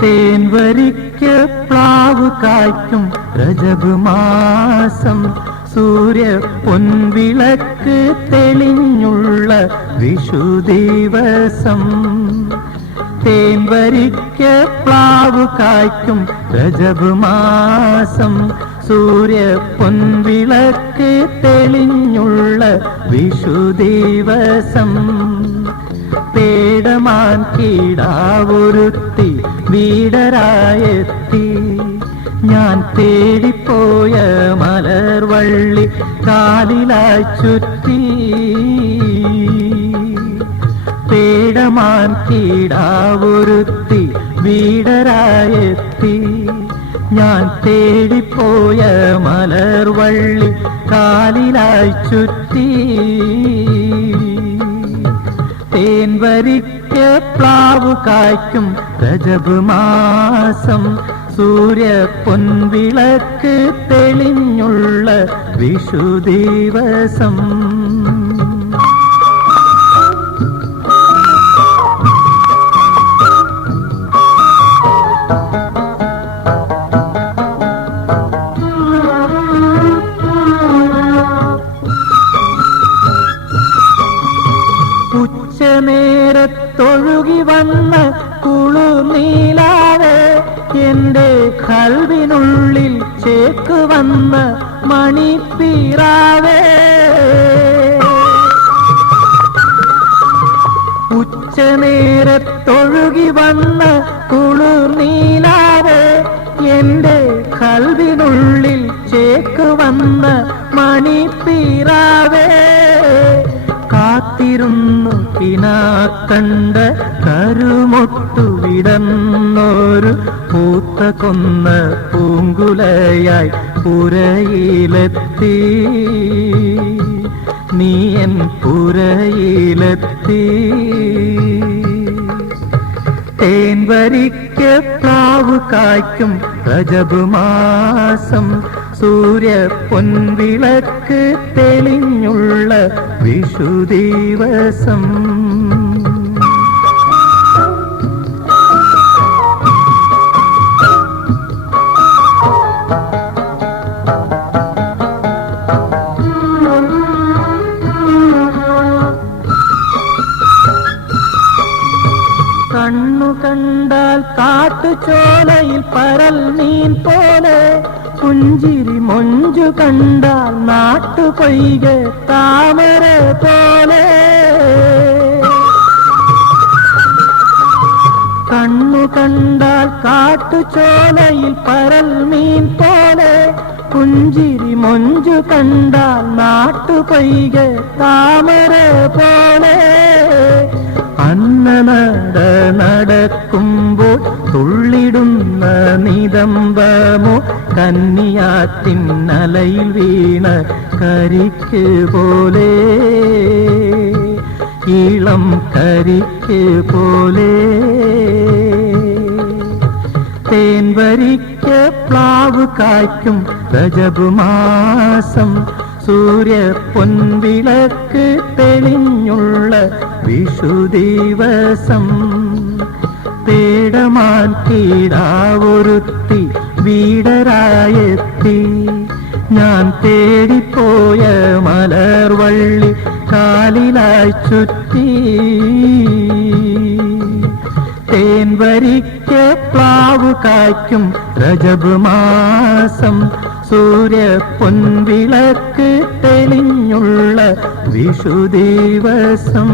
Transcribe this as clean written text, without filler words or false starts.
തേൻവരിക്ക് പ്ലാവ് കായ്ക്കും രജബ് മാസം, സൂര്യ പൊൻവിളക്ക് തെളിഞ്ഞുള്ള വിഷു ദിവസം. തേൻവരിക്ക് പ്ലാവ് കായ്ക്കും രജബ് മാസം, സൂര്യ പൊൻവിളക്ക് തെളിഞ്ഞുള്ള വിഷു ദിവസം. പേടമാൻ കീടാവൊരുത്തി വീടരായെത്തി, ഞാൻ തേടിപ്പോയ മലർവള്ളി കാലിലായി ചുറ്റി. പേടമാൻ കീടാവൊരുത്തി വീടരായെത്തി, ഞാൻ തേടിപ്പോയ മലർവള്ളി കാലിലായി ചുറ്റി. തേൻവരിക്ക് പ്ലാവ് കായ്ക്കും രജബ് മാസം, സൂര്യ പൊൻവിളക്ക് തെളിഞ്ഞുള്ള വിഷു ദിവസം. ഉച്ചനേരത്തൊഴുകി വന്ന കുളിർനീലാവേ, എന്റെ കൽവിനുള്ളിൽ ചേക്ക് വന്ന മണിപ്പീറാവേ. ഉച്ചനേരത്തൊഴുകി വന്ന കുളിർനീലാവേ, എന്റെ കൽവിനുള്ളിൽ ചേക്ക് വന്ന മണിപ്പീറാവേ. കാത്തിരുന്നു കിനാക്കണ്ട കരുമൊട്ടു വിടന്നോരു പൂത്ത കൊന്ന പൂങ്കുലയായി പുരയിലെത്തി, നീ എൻ പുരയിലെത്തി. തേൻവരിക്ക് പ്ലാവ് കായ്ക്കും രജബ് മാസം, സൂര്യ പൊൻവിളക്ക് തെളിഞ്ഞുള്ള വിഷു ദിവസം. കണ്ണു കണ്ടാൽ കാട്ടുചോലയിൽ പരൽ മീൻ പോലെ, പുഞ്ചിരി മൊഞ്ചു കണ്ടാൽ നാട്ടുപൊയ്ക താമര പോലെ. കണ്ണു കണ്ടാൽ കാട്ടുചോലയിൽ പരൽ മീൻ പോലെ, പുഞ്ചിരി മൊഞ്ചു കണ്ടാൽ നാട്ടുപൊയ്ക താമര പോലെ. അന്നനട നടക്കുമ്പോൾ തുള്ളിടുന്ന നിതംബമോ, കന്നിയാറ്റിന്നലയിൽ വീണ കരിക്ക് പോലെ, ഇളം കരിക്ക് പോലെ. തേൻവരിക്ക് പ്ലാവ് കായ്ക്കും രജബ് മാസം, സൂര്യ പൊൻവിളക്ക് തെളിഞ്ഞുള്ള വിഷു ദിവസം. പേടമാൻ കീടാവൊരുത്തി വീടരായെത്തി, ഞാൻ തേടിപ്പോയ മലർവള്ളി കാലിലായി ചുറ്റി. തേൻവരിക്ക് പ്ലാവ് കായ്ക്കും രജബ് മാസം, സൂര്യ പൊൻവിളക്ക് തെളിഞ്ഞുള്ള വിഷു ദിവസം.